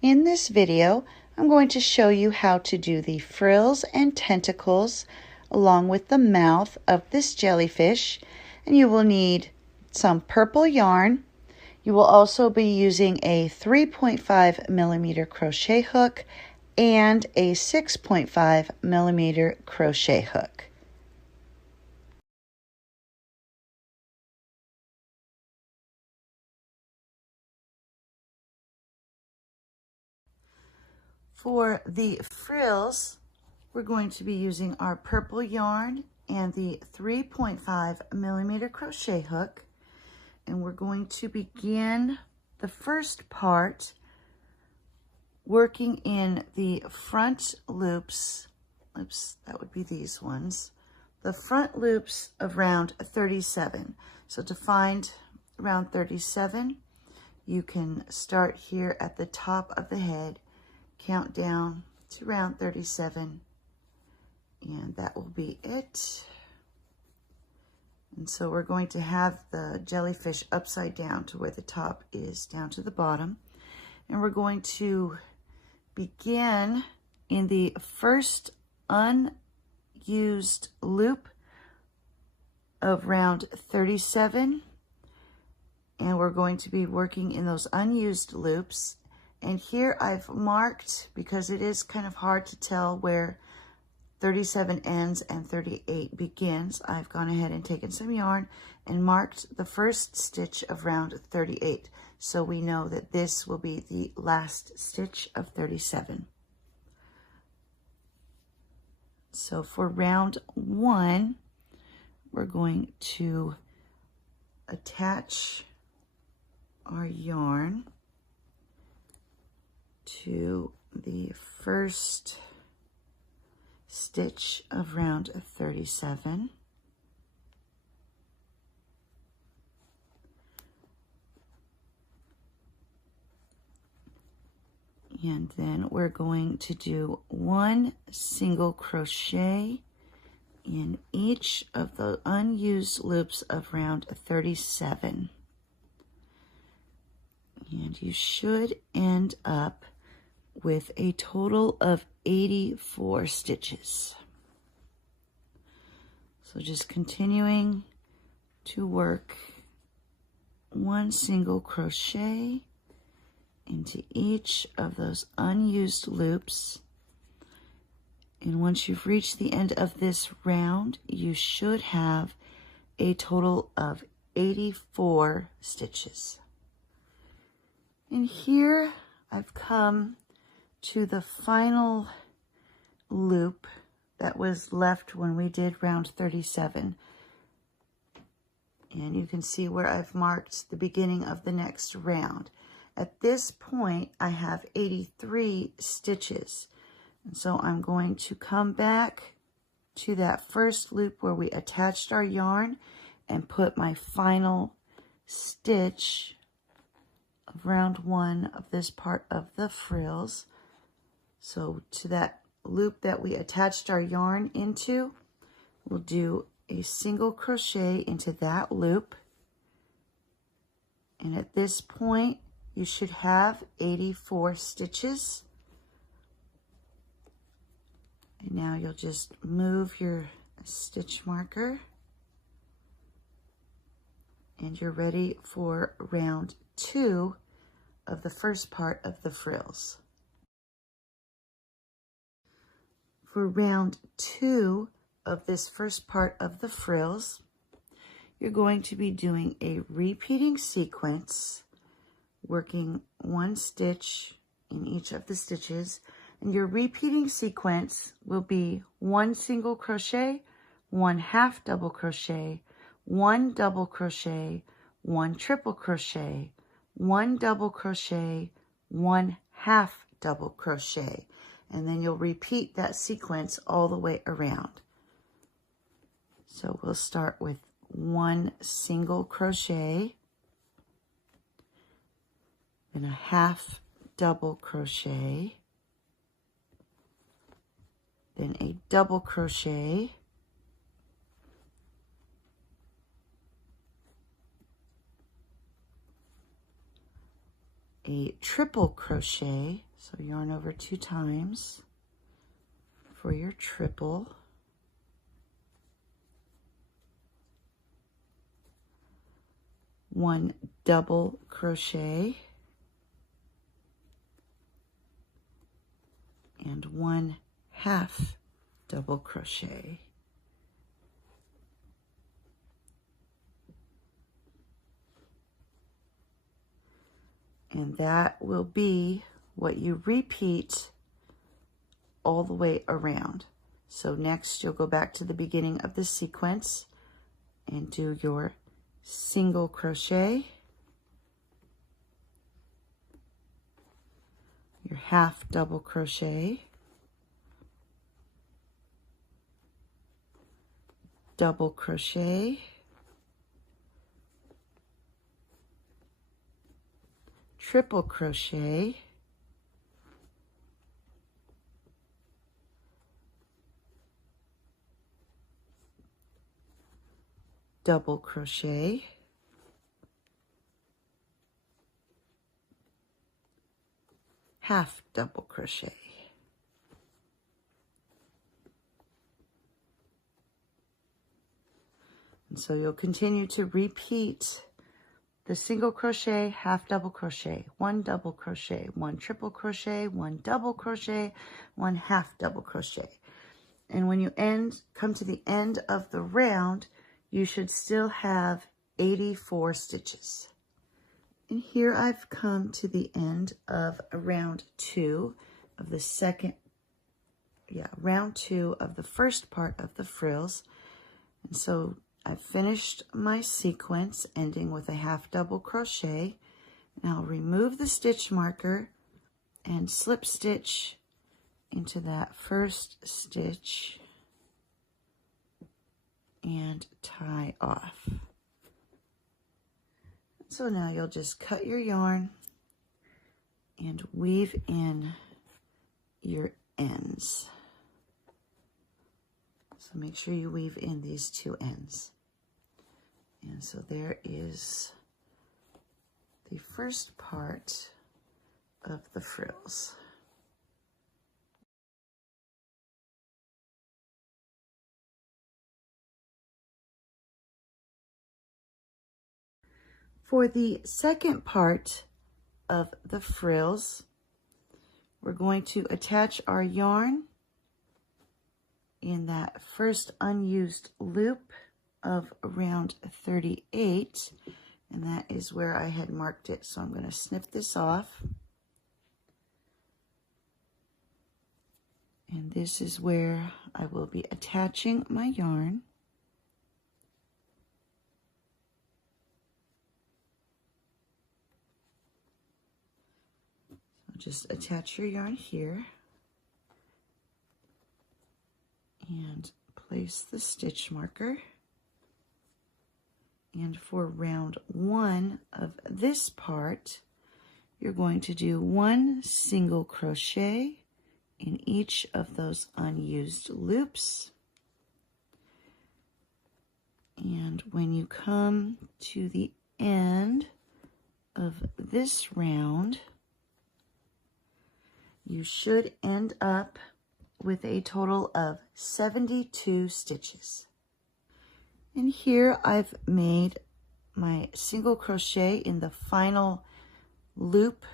In this video, I'm going to show you how to do the frills and tentacles along with the mouth of this jellyfish, and you will need some purple yarn. You will also be using a 3.5 millimeter crochet hook and a 6.5 millimeter crochet hook. For the frills, we're going to be using our purple yarn and the 3.5 millimeter crochet hook, and we're going to begin the first part working in the front loops. Oops, that would be these ones. The front loops of round 37. So to find round 37, you can start here at the top of the head, count down to round 37, and that will be it. And so we're going to have the jellyfish upside down to where the top is down to the bottom. And we're going to begin in the first unused loop of round 37. And we're going to be working in those unused loops. And here I've marked, because it is kind of hard to tell where 37 ends and 38 begins, I've gone ahead and taken some yarn and marked the first stitch of round 38. So we know that this will be the last stitch of 37. So for round 1, we're going to attach our yarn to the first stitch of round 37. And then we're going to do one single crochet in each of the unused loops of round 37. And you should end up with a total of 84 stitches. So just continuing to work one single crochet into each of those unused loops. And once you've reached the end of this round, you should have a total of 84 stitches. And here I've come to the final loop that was left when we did round 37. And you can see where I've marked the beginning of the next round. At this point, I have 83 stitches. And so I'm going to come back to that first loop where we attached our yarn and put my final stitch of round 1 of this part of the frills. So to that loop that we attached our yarn into, we'll do a single crochet into that loop. And at this point, you should have 84 stitches. And now you'll just move your stitch marker, and you're ready for round 2 of the first part of the frills. For round 2 of this first part of the frills, you're going to be doing a repeating sequence, working one stitch in each of the stitches. And your repeating sequence will be one single crochet, one half double crochet, one double crochet, one triple crochet, one double crochet, one half double crochet. And then you'll repeat that sequence all the way around. So we'll start with one single crochet, then a half double crochet, then a double crochet, a triple crochet, So yarn over 2 times for your triple. One double crochet and one half double crochet. And that will be what you repeat all the way around. So next you'll go back to the beginning of the sequence and do your single crochet, your half double crochet, double crochet, triple crochet, double crochet, half double crochet. And so you'll continue to repeat the single crochet, half double crochet, one double crochet, one triple crochet, one double crochet, one half double crochet. And when you come to the end of the round, you should still have 84 stitches. And here I've come to the end of round 2 of the round 2 of the first part of the frills. And so I've finished my sequence ending with a half double crochet. And I'll remove the stitch marker and slip stitch into that first stitch and tie off. So now you'll just cut your yarn and weave in your ends. So make sure you weave in these 2 ends. And so there is the first part of the frills. For the second part of the frills, we're going to attach our yarn in that first unused loop of around 38, and that is where I had marked it. So I'm going to snip this off, and this is where I will be attaching my yarn. So just attach your yarn here and place the stitch marker. And for round 1 of this part, you're going to do 1 single crochet in each of those unused loops. And when you come to the end of this round, you should end up with a total of 72 stitches. And here I've made my single crochet in the final loop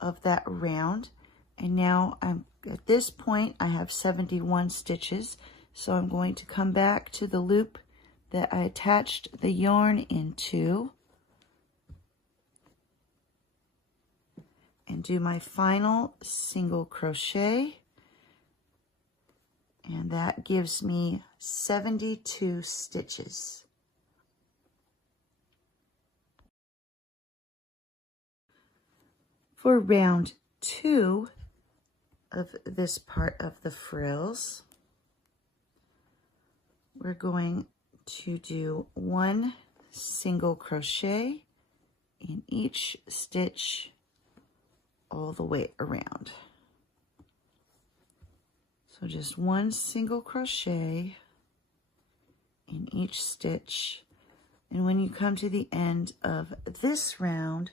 of that round. And now at this point I have 71 stitches. So I'm going to come back to the loop that I attached the yarn into and do my final single crochet. And that gives me 72 stitches. For round 2 of this part of the frills, we're going to do 1 single crochet in each stitch all the way around. So just 1 single crochet in each stitch. And when you come to the end of this round,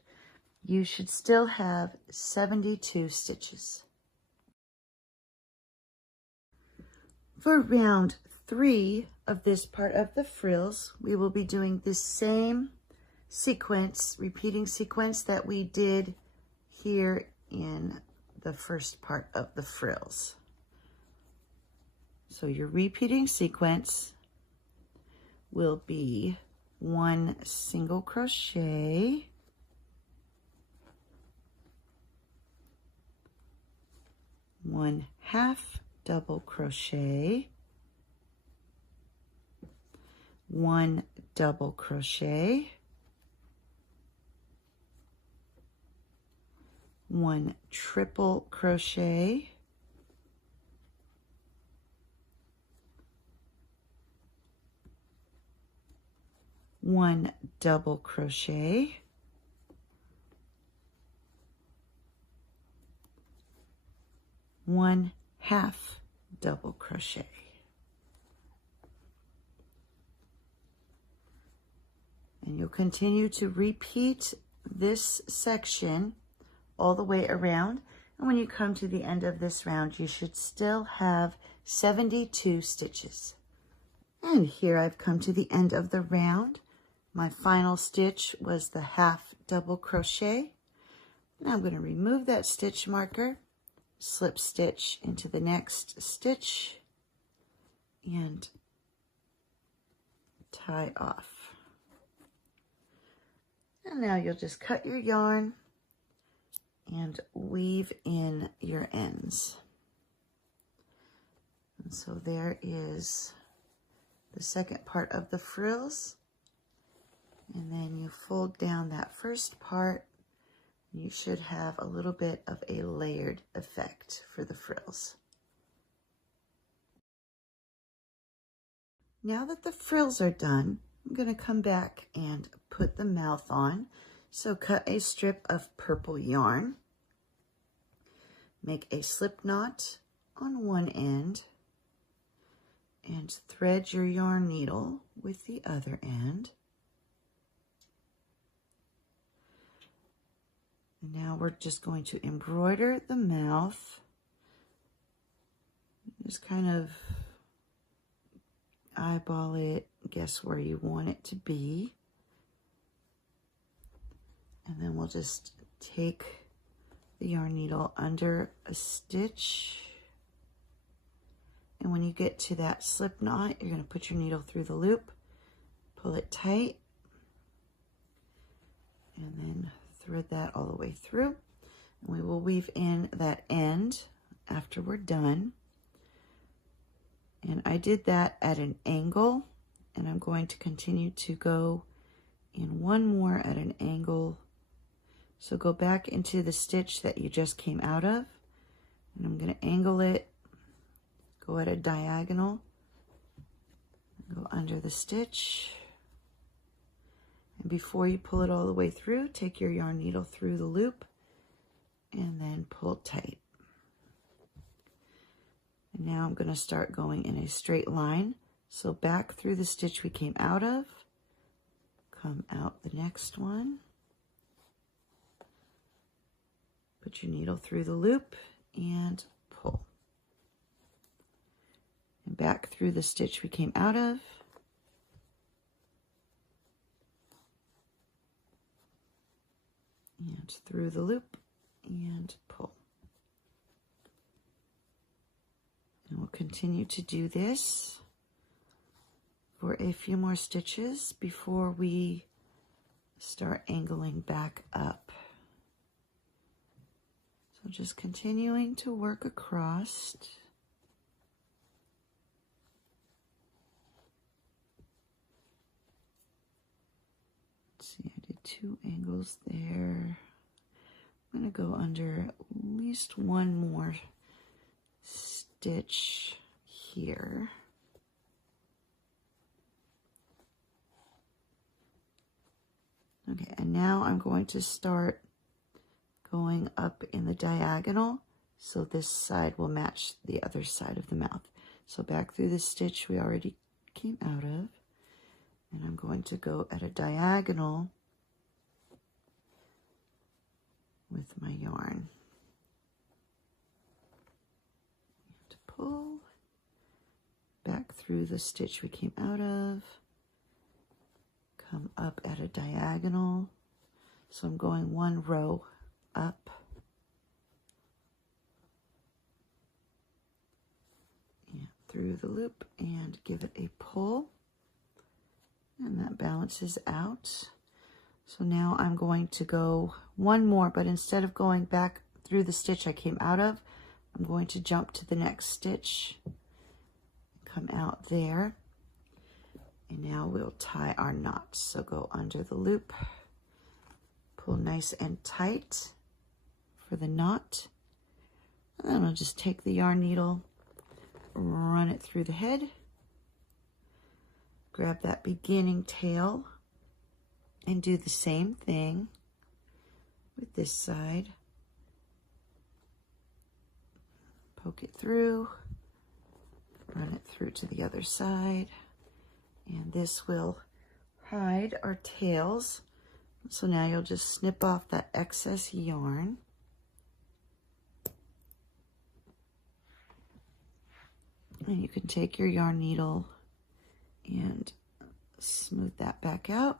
you should still have 72 stitches. For round 3 of this part of the frills, we will be doing the same sequence, repeating sequence that we did here in the first part of the frills. So your repeating sequence will be 1 single crochet, 1 half double crochet, 1 double crochet, 1 triple crochet, 1 double crochet, 1 half double crochet. And you'll continue to repeat this section all the way around. And when you come to the end of this round, you should still have 72 stitches. And here I've come to the end of the round. My final stitch was the half double crochet. Now I'm going to remove that stitch marker, slip stitch into the next stitch, and tie off. And now you'll just cut your yarn and weave in your ends. And so there is the second part of the frills. And then you fold down that first part. You should have a little bit of a layered effect for the frills. Now that the frills are done, I'm going to come back and put the mouth on. So cut a strip of purple yarn, make a slip knot on one end, and thread your yarn needle with the other end. And now we're just going to embroider the mouth. Just kind of eyeball it, guess where you want it to be. And then we'll just take the yarn needle under a stitch. And when you get to that slip knot, you're going to put your needle through the loop, pull it tight, and then thread that all the way through. And we will weave in that end after we're done. And I did that at an angle, and I'm going to continue to go in one more at an angle. So go back into the stitch that you just came out of, and I'm going to angle it, go at a diagonal, go under the stitch. And before you pull it all the way through, take your yarn needle through the loop and then pull tight. And now I'm going to start going in a straight line. So back through the stitch we came out of, come out the next one, put your needle through the loop and pull. And back through the stitch we came out of, and through the loop and pull. And we'll continue to do this for a few more stitches before we start angling back up. So just continuing to work across. Let's see, I did 2 angles there. I'm going to go under at least one more stitch here. Okay, and now I'm going to start going up in the diagonal, so this side will match the other side of the mouth. So back through the stitch we already came out of, and I'm going to go at a diagonal with my yarn. To pull back through the stitch we came out of, come up at a diagonal. So I'm going one row up, and through the loop and give it a pull, and that balances out. So now I'm going to go one more, but instead of going back through the stitch I came out of, I'm going to jump to the next stitch, come out there, and now we'll tie our knots. So go under the loop, pull nice and tight for the knot, and then I'll just take the yarn needle, run it through the head, grab that beginning tail, and do the same thing with this side. Poke it through, run it through to the other side, and this will hide our tails. So now you'll just snip off that excess yarn. And you can take your yarn needle and smooth that back out.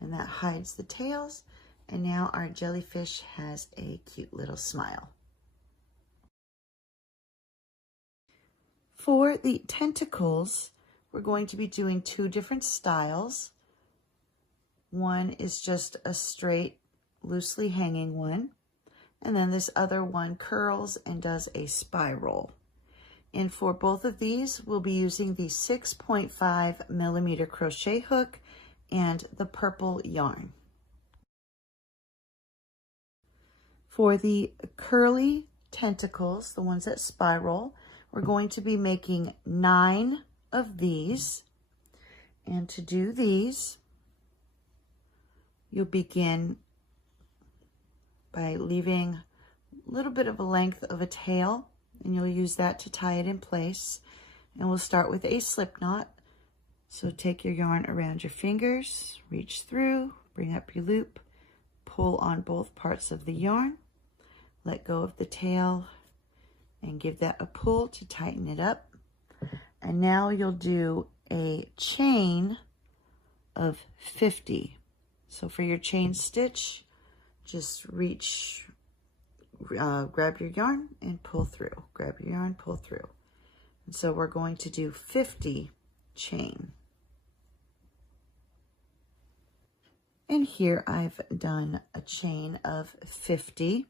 And that hides the tails. And now our jellyfish has a cute little smile. For the tentacles, we're going to be doing two different styles. One is just a straight, loosely hanging one. And then this other one curls and does a spiral. And for both of these, we'll be using the 6.5 millimeter crochet hook and the purple yarn. For the curly tentacles, the ones that spiral, we're going to be making 9 of these. And to do these, you'll begin by leaving a little bit of a length of a tail, and you'll use that to tie it in place. And we'll start with a slip knot. So take your yarn around your fingers, reach through, bring up your loop, pull on both parts of the yarn, let go of the tail, and give that a pull to tighten it up. And now you'll do a chain of 50. So for your chain stitch, just reach, grab your yarn and pull through. Grab your yarn, pull through. And so we're going to do 50 chain. And here I've done a chain of 50.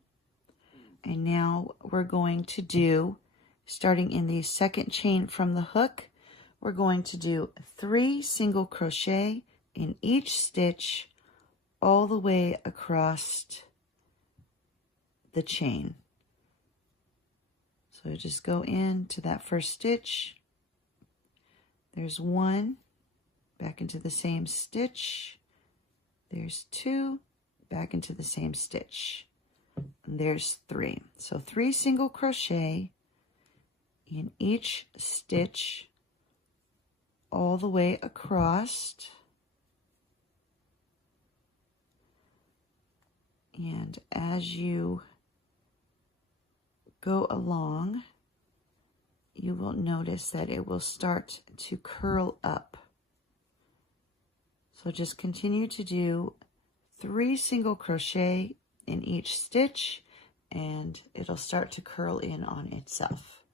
And now we're going to do, starting in the second chain from the hook, we're going to do 3 single crochet in each stitch all the way across the chain. So just go into that first stitch. There's 1, back into the same stitch. There's 2, back into the same stitch. And there's 3. So 3 single crochet in each stitch all the way across. And as you go along, you will notice that it will start to curl up. So just continue to do 3 single crochet in each stitch, and it'll start to curl in on itself.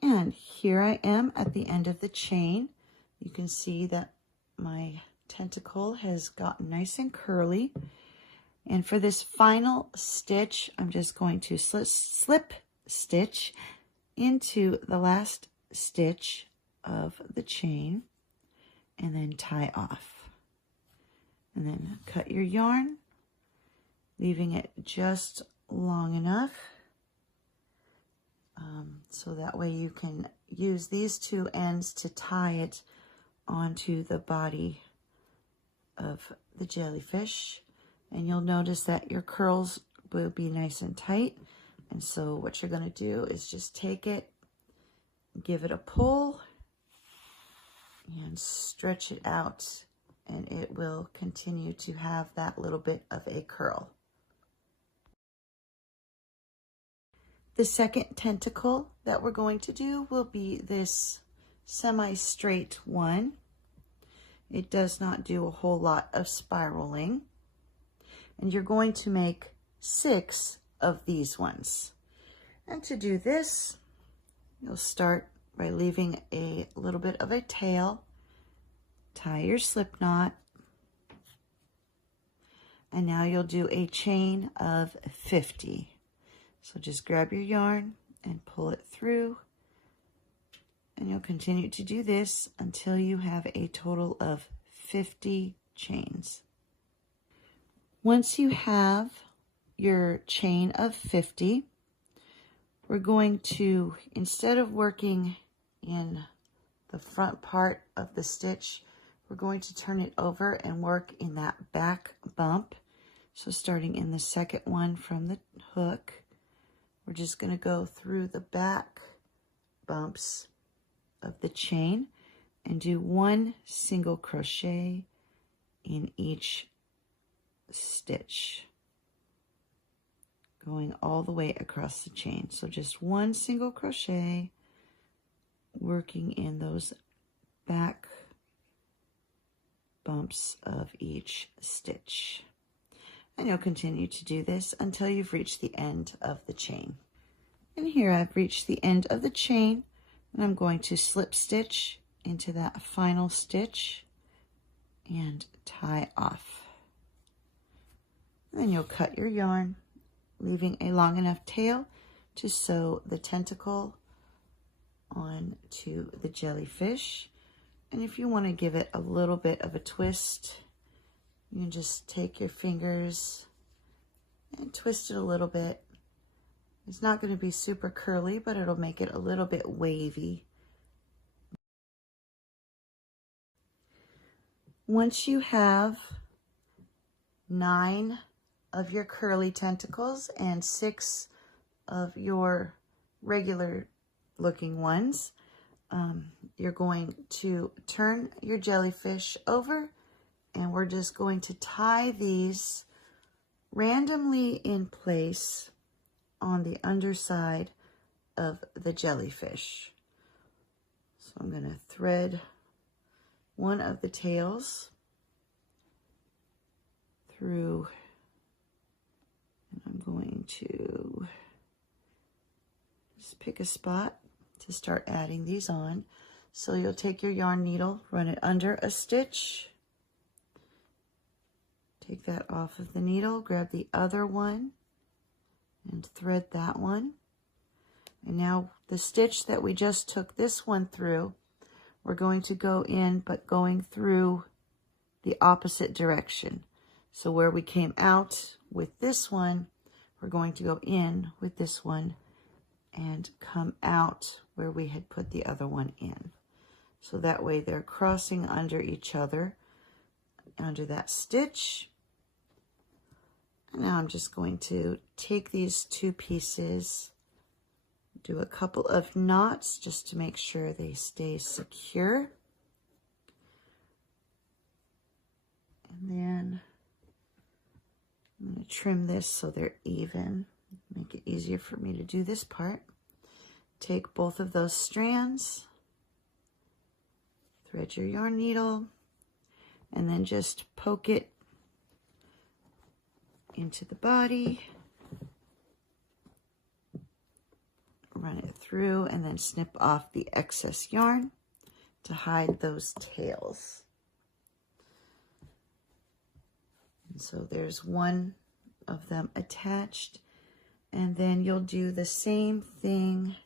And here I am at the end of the chain. You can see that my tentacle has gotten nice and curly. And for this final stitch, I'm just going to slip stitch into the last stitch of the chain and then tie off. And then cut your yarn, leaving it just long enough so that way you can use these 2 ends to tie it onto the body of the jellyfish. And you'll notice that your curls will be nice and tight. And so what you're going to do is just take it, give it a pull, and stretch it out. And it will continue to have that little bit of a curl. The second tentacle that we're going to do will be this semi-straight one. It does not do a whole lot of spiraling. And you're going to make 6 of these ones. And to do this, you'll start by leaving a little bit of a tail, tie your slip knot, and now you'll do a chain of 50. So just grab your yarn and pull it through, and you'll continue to do this until you have a total of 50 chains. Once you have your chain of 50, we're going to, instead of working in the front part of the stitch, we're going to turn it over and work in that back bump. So starting in the second one from the hook, we're just going to go through the back bumps of the chain and do 1 single crochet in each stitch, going all the way across the chain. So just 1 single crochet, working in those back bumps of each stitch. And you'll continue to do this until you've reached the end of the chain. And here I've reached the end of the chain, and I'm going to slip stitch into that final stitch and tie off. And then you'll cut your yarn, leaving a long enough tail to sew the tentacle onto the jellyfish. And if you want to give it a little bit of a twist, you can just take your fingers and twist it a little bit. It's not going to be super curly, but it'll make it a little bit wavy. Once you have 9 of your curly tentacles and 6 of your regular looking ones, you're going to turn your jellyfish over, and we're just going to tie these randomly in place on the underside of the jellyfish. So I'm going to thread one of the tails through, and I'm going to just pick a spot to start adding these on. So you'll take your yarn needle, run it under a stitch, take that off of the needle, grab the other one and thread that one. And now the stitch that we just took this one through, we're going to go in, but going through the opposite direction. So where we came out with this one, we're going to go in with this one and come out where we had put the other one in. So that way they're crossing under each other, under that stitch. And now I'm just going to take these 2 pieces, do a couple of knots just to make sure they stay secure. And then I'm going to trim this so they're even, make it easier for me to do this part. Take both of those strands, thread your yarn needle, and then just poke it into the body, run it through, and then snip off the excess yarn to hide those tails. And so there's one of them attached, and then you'll do the same thing.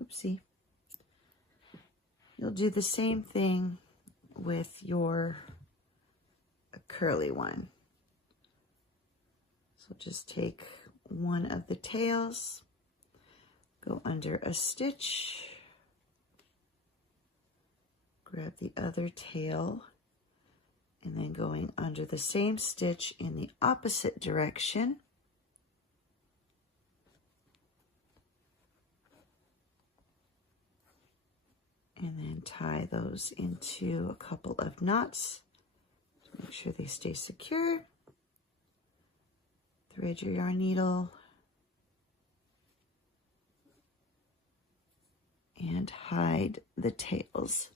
Oopsie. You'll do the same thing with your curly one. So just take one of the tails, go under a stitch, grab the other tail, and then going under the same stitch in the opposite direction. And then tie those into a couple of knots to make sure they stay secure. Thread your yarn needle, hide the tails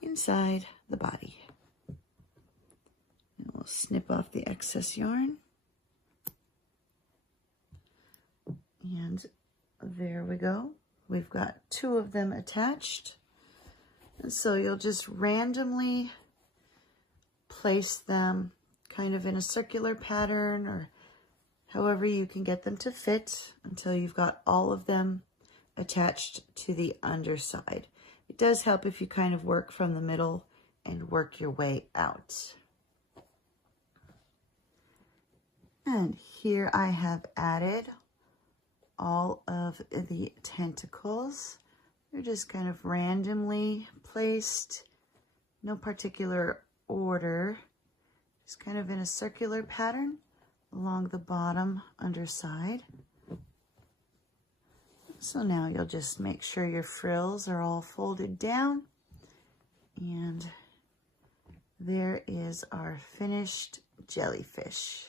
inside the body. And we'll snip off the excess yarn. And there we go. We've got 2 of them attached. And so you'll just randomly place them kind of in a circular pattern or however you can get them to fit until you've got all of them attached to the underside. It does help if you kind of work from the middle and work your way out. And here I have added all of the tentacles. They're just kind of randomly placed, no particular order, just kind of in a circular pattern along the bottom underside. So now you'll just make sure your frills are all folded down, and there is our finished jellyfish.